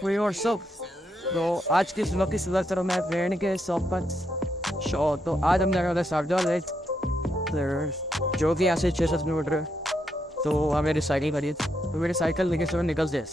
for yourself. तो आज की सुबह की सुबह करो मैं फ्रेंड के शॉप पर शो तो आज हम जाने वाले सारजोरा राइट जो कि यहाँ से 6-7 किलोमीटर है। तो हमें रिसाइकिल करिए तो मेरी साइकिल लेके सुबह निकल जाए।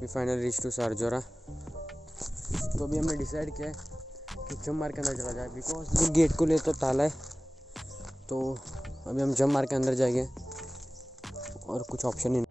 We finally reached to Sarzora. तो अभी हमने डिसाइड किया है कि जंप मार के अंदर चला जाए, बिकॉज ये गेट को ले तो ताला है। तो अभी हम जंप मार के अंदर जाएंगे और कुछ ऑप्शन ही नहीं।